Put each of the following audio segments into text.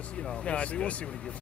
just No, it's we'll good. see when he gets.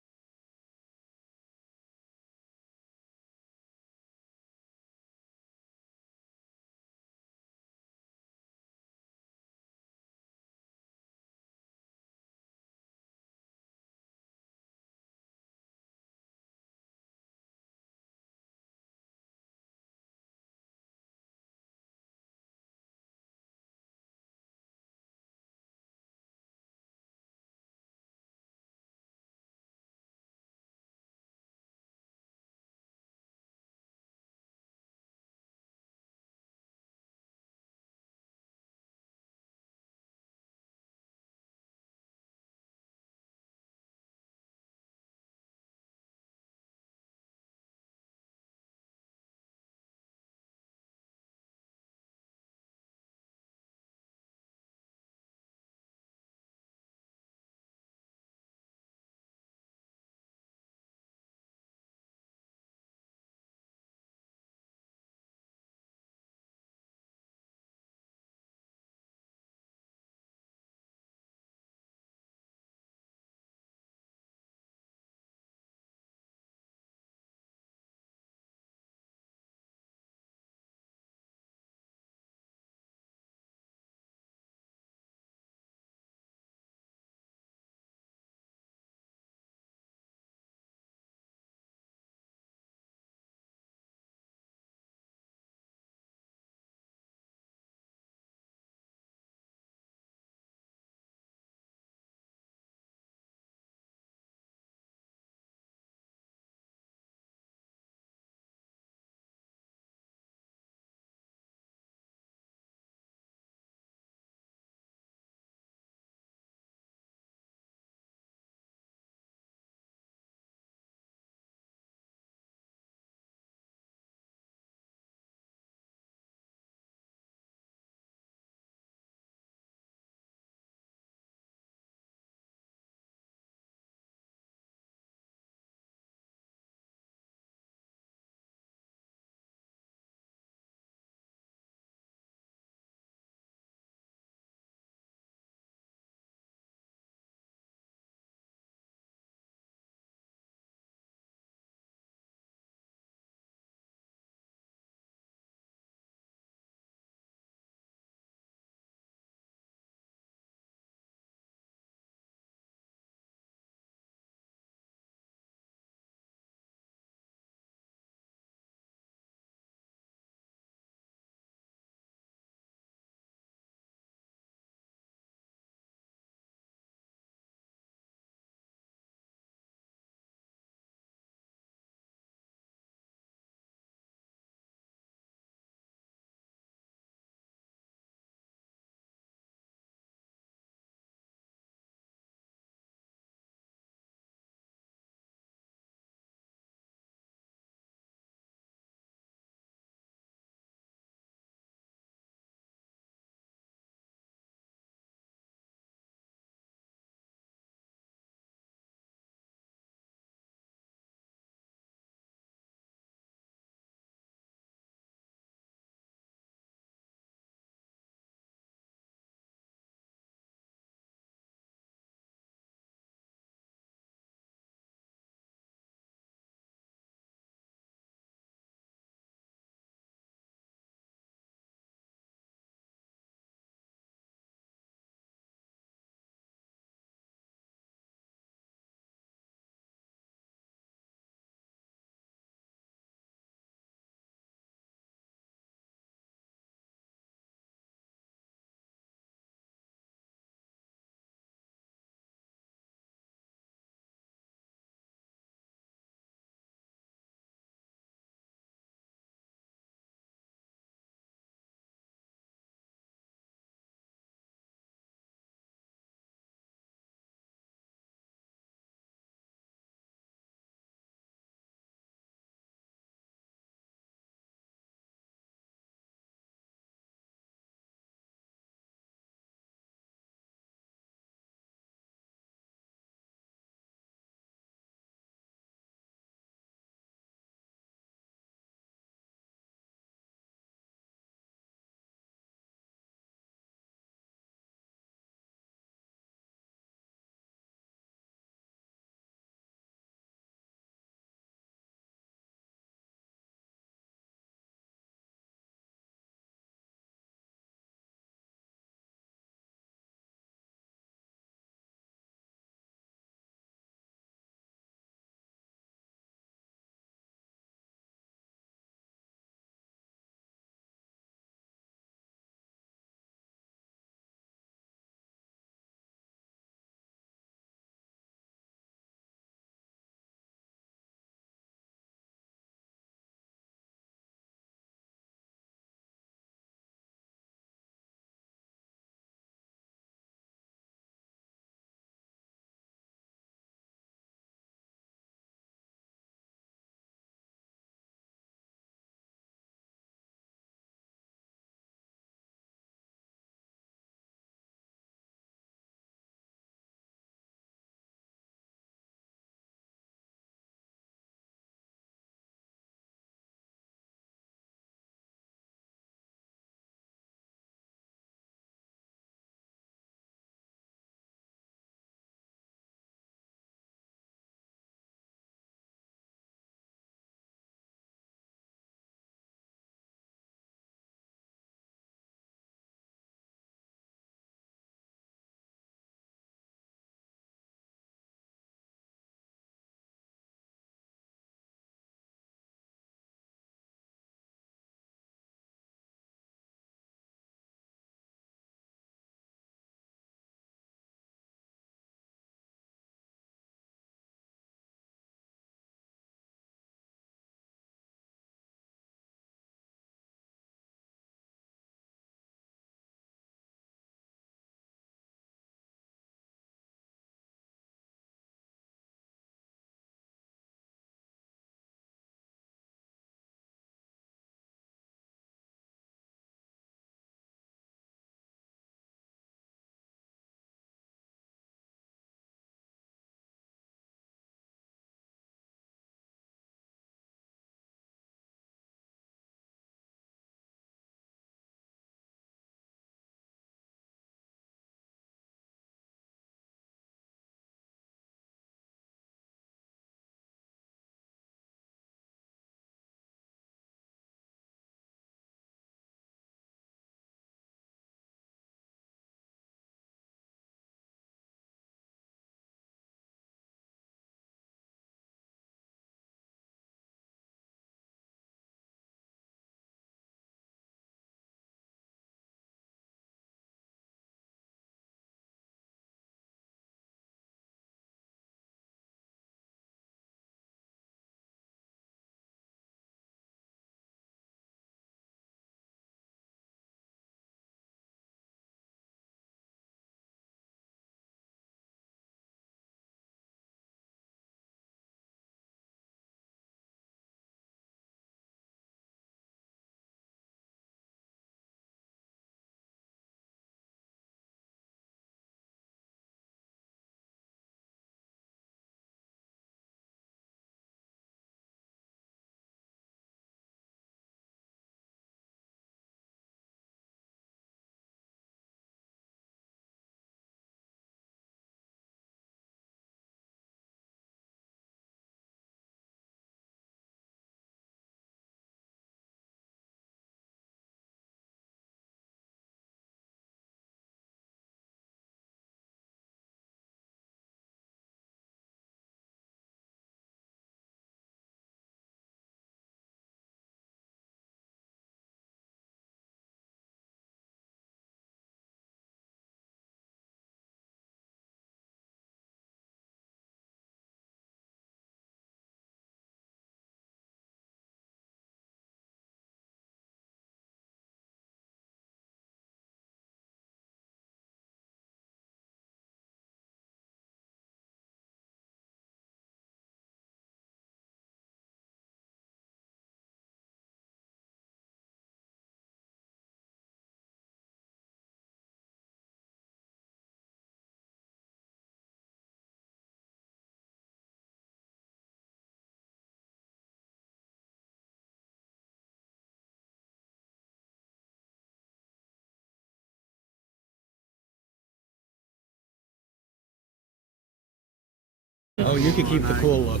Oh, you can keep the cool look.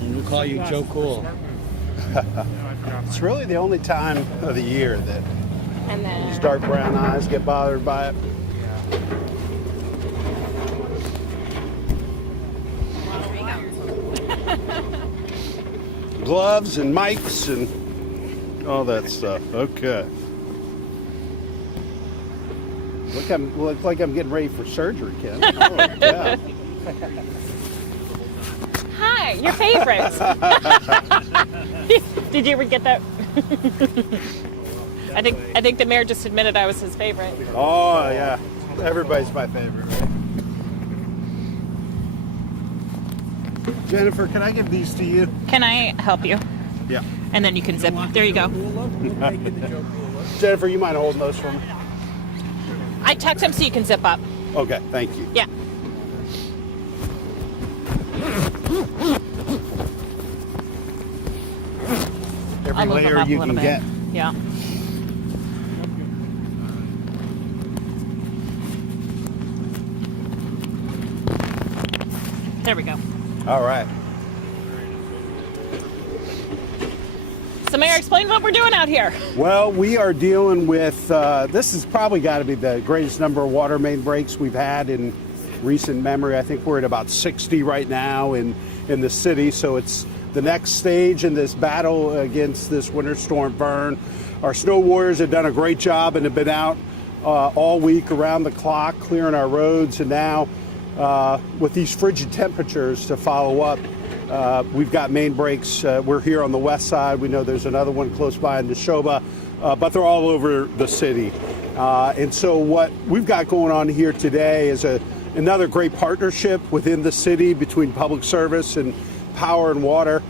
And we'll call you Joe Cool. It's really the only time of the year that And then these dark brown eyes get bothered by it. Gloves and mics and all that stuff. Okay. Look like I'm getting ready for surgery, Ken. Oh, yeah. hi, your favorites. Did you ever get that? I think the mayor just admitted I was his favorite. Oh, yeah. Everybody's my favorite, right? Jennifer, can I give these to you? Can I help you? Yeah. And then you can zip. There you go. Jennifer, you mind holding those for me? I tucked them so you can zip up. Okay, thank you. Yeah. Every I'll move them layer up a you little can bit. get. Yeah. There we go. All right. So, Mayor, explain what we're doing out here. Well, we are dealing with, this has probably got to be the greatest number of water main breaks we've had in recent memory. I think we're at about 60 right now in the city. So it's the next stage in this battle against this winter storm Vern. Our snow warriors have done a great job and have been out all week around the clock clearing our roads. And now with these frigid temperatures to follow up, we've got main breaks. We're here on the west side. We know there's another one close by in Neshoba, but they're all over the city. And so what we've got going on here today is another great partnership within the city between public service and power and water,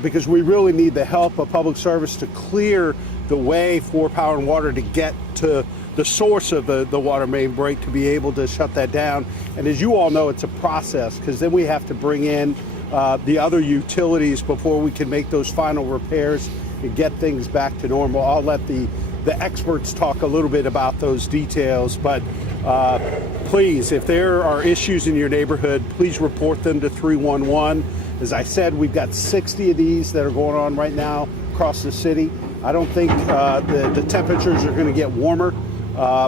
because we really need the help of public service to clear the way for power and water to get to the source of the water main break to be able to shut that down. And as you all know, it's a process, because then we have to bring in the other utilities before we can make those final repairs and get things back to normal. I'll let the experts talk a little bit about those details, but please, if there are issues in your neighborhood, please report them to 311. As I said, we've got 60 of these that are going on right now across the city. I don't think the temperatures are going to get warmer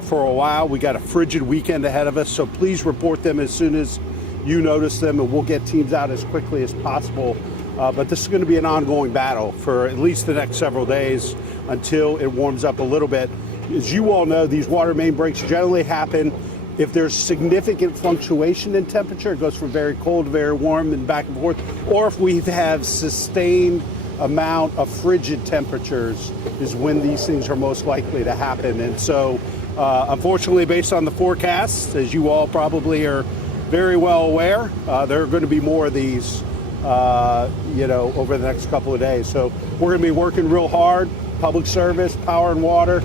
for a while. We got a frigid weekend ahead of us, so please report them as soon as you notice them, and we'll get teams out as quickly as possible. But this is going to be an ongoing battle for at least the next several days until it warms up a little bit. As you all know, these water main breaks generally happen if there's significant fluctuation in temperature. It goes from very cold to very warm and back and forth, or if we have sustained amount of frigid temperatures is when these things are most likely to happen. And so, unfortunately, based on the forecasts, as you all probably are very well aware, there are going to be more of these, over the next couple of days. So we're going to be working real hard, public service, power and water,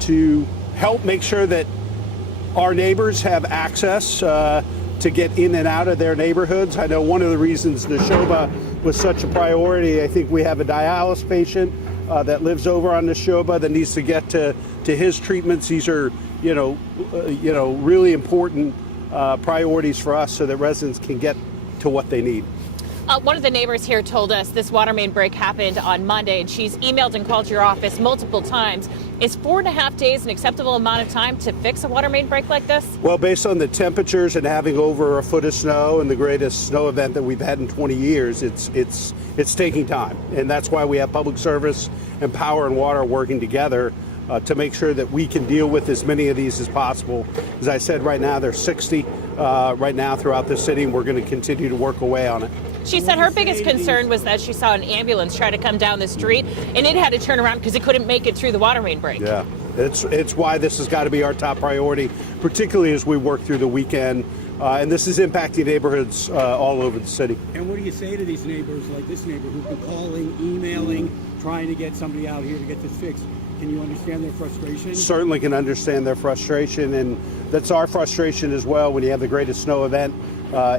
to help make sure that our neighbors have access to get in and out of their neighborhoods. I know one of the reasons Neshoba was such a priority, I think we have a dialysis patient that lives over on Neshoba that needs to get to his treatments. These are, really important priorities for us so that residents can get to what they need. One of the neighbors here told us this water main break happened on Monday, and she's emailed and called your office multiple times. Is 4.5 days an acceptable amount of time to fix a water main break like this? Well, based on the temperatures and having over a foot of snow and the greatest snow event that we've had in 20 years, it's taking time. And that's why we have public service and power and water working together to make sure that we can deal with as many of these as possible. As I said, right now there's 60 right now throughout the city, and we're going to continue to work away on it. She said her biggest concern was that she saw an ambulance try to come down the street, and it had to turn around because it couldn't make it through the water main break. Yeah, it's why this has got to be our top priority, particularly as we work through the weekend. And this is impacting neighborhoods all over the city. And what do you say to these neighbors, like this neighbor, who've been calling, emailing, trying to get somebody out here to get this fixed? Can you understand their frustration? Certainly can understand their frustration, and that's our frustration as well when you have the greatest snow event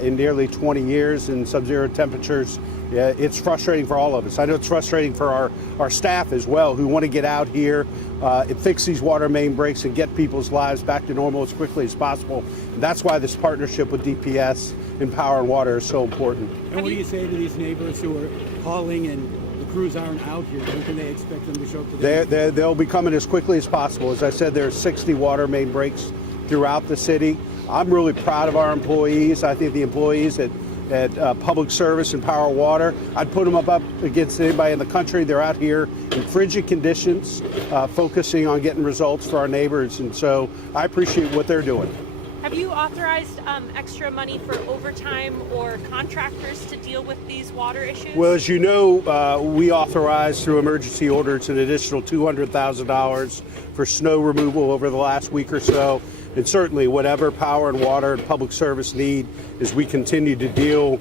in nearly 20 years in sub-zero temperatures. Yeah, it's frustrating for all of us. I know it's frustrating for our staff as well, who want to get out here and fix these water main breaks and get people's lives back to normal as quickly as possible. And that's why this partnership with DPS and Power and Water is so important. And what do you say to these neighbors who are calling and the crews aren't out here? When can they expect them to show up to the They'll be coming as quickly as possible. As I said, there are 60 water main breaks throughout the city. I'm really proud of our employees. I think the employees at Public Service and Power Water, I'd put them up against anybody in the country. They're out here in frigid conditions, focusing on getting results for our neighbors, and so I appreciate what they're doing. Have you authorized extra money for overtime or contractors to deal with these water issues? Well, as you know, we authorized through emergency orders an additional $200,000 for snow removal over the last week or so. And certainly whatever Power and Water and Public Service need as we continue to deal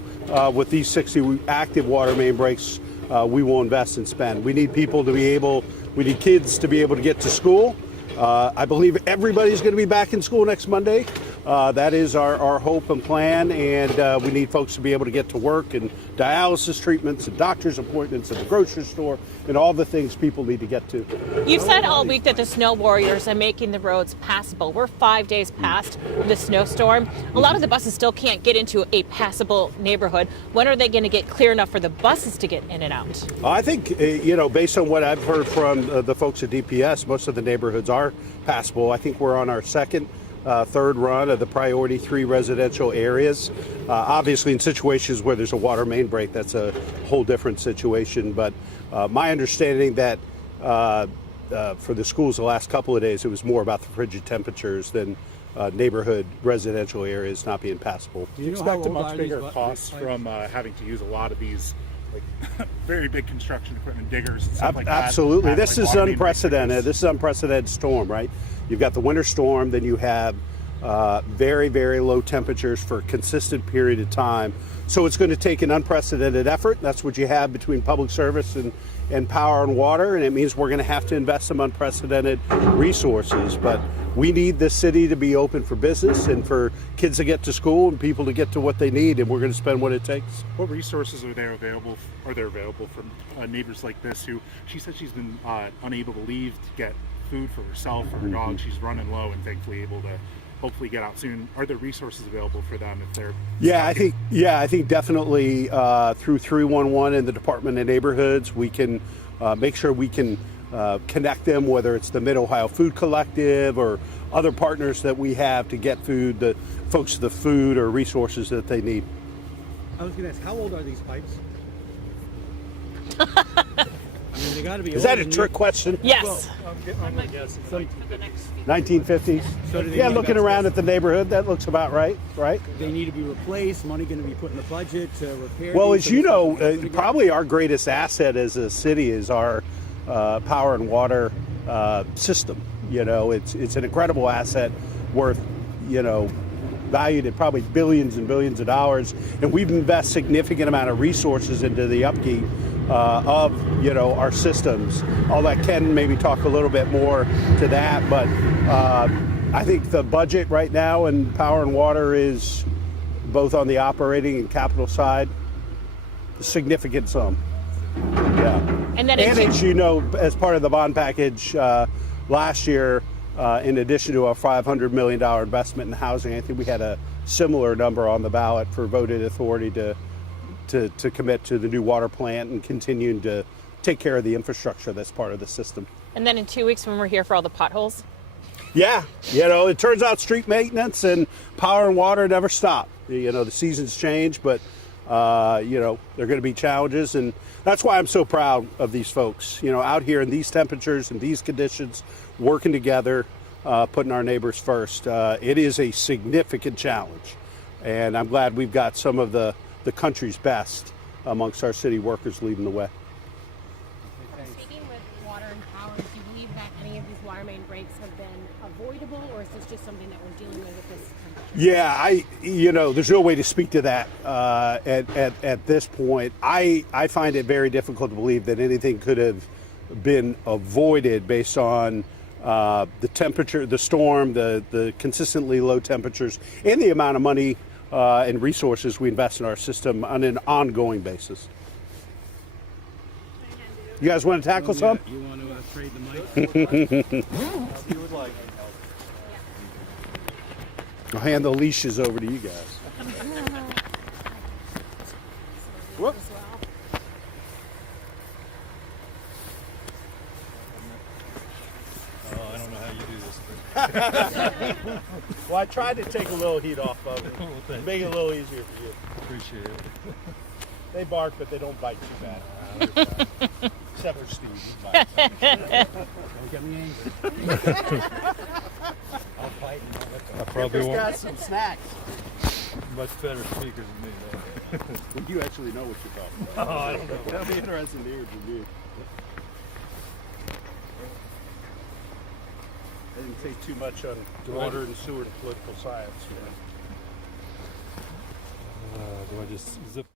with these 60 active water main breaks, we will invest and spend. We need people to be able, we need kids to be able to get to school. I believe everybody's going to be back in school next Monday. That is our hope and plan, and we need folks to be able to get to work and dialysis treatments and doctor's appointments at the grocery store and all the things people need to get to. You've said all week that the snow warriors are making the roads passable. We're 5 days past the snowstorm. A lot of the buses still can't get into a passable neighborhood. When are they going to get clear enough for the buses to get in and out? I think, based on what I've heard from the folks at DPS, most of the neighborhoods are passable. I think we're on our third run of the priority 3 residential areas. Obviously, in situations where there's a water main break, that's a whole different situation. But my understanding that for the schools the last couple of days, it was more about the frigid temperatures than neighborhood residential areas not being passable. Do you expect a much bigger cost from having to use a lot of these very big construction equipment, diggers, and stuff like that? Absolutely. This is unprecedented. This is an unprecedented storm, right? You've got the winter storm, then you have very, very low temperatures for a consistent period of time. So it's going to take an unprecedented effort. That's what you have between Public Service and Power and Water, and it means we're going to have to invest some unprecedented resources. But we need this city to be open for business and for kids to get to school and people to get to what they need, and we're going to spend what it takes. What resources are there available for neighbors like this who, she said she's been unable to leave to get food for herself or her dog. She's running low and thankfully able to hopefully get out soon. Are there resources available for them if they're I think definitely through 311 and the Department of Neighborhoods, we can make sure we can connect them, whether it's the Mid-Ohio Food Collective or other partners that we have to get food, the folks the food or resources that they need. I was going to ask, how old are these pipes? I mean, they got to be. Is that a trick question? Yes. I'm gonna guess 1950s. So do they Yeah, need looking that around stuff? at the neighborhood, that looks about right. They need to be replaced. Money going to be put in the budget to repair. Well, these, as you know, so probably our greatest asset as a city is our power and water system. It's an incredible asset worth, valued at probably billions and billions of dollars, and we've invested significant amount of resources into the upkeep of our systems. I'll let Ken maybe talk a little bit more to that, but I think the budget right now in Power and Water is both on the operating and capital side, a significant sum. Yeah. And as you know, as part of the bond package last year, in addition to a $500 million investment in housing, I think we had a similar number on the ballot for voted authority to commit to the new water plant and continuing to take care of the infrastructure that's part of the system. And then in 2 weeks when we're here for all the potholes? Yeah, it turns out street maintenance and Power and Water never stop. The seasons change, but there are going to be challenges, and that's why I'm so proud of these folks, out here in these temperatures and these conditions, working together, putting our neighbors first. It is a significant challenge, and I'm glad we've got some of the country's best amongst our city workers leading the way. Speaking with Water and Power, do you believe that any of these water main breaks have been avoidable, or is this just something that we're dealing with this temperature? Yeah, there's no way to speak to that at this point. I find it very difficult to believe that anything could have been avoided based on the temperature, the storm, the consistently low temperatures, and the amount of money and resources we invest in our system on an ongoing basis. You guys want to tackle some? You want to trade the mic? You would like. I'll hand the leashes over to you guys. Whoop. Oh, I don't know how you do this. Well, I tried to take a little heat off of it, make it a little easier for you. Appreciate it. They bark, but they don't bite too bad. Except for Steve, he bites. Don't get me angry. I'll fight and I probably got some snacks. Much better speakers than me, though. Well, you actually know what you're talking about. Oh, I don't know. That'll be interesting to hear from you. I didn't say too much on water and sewer and political science. Do I just zip?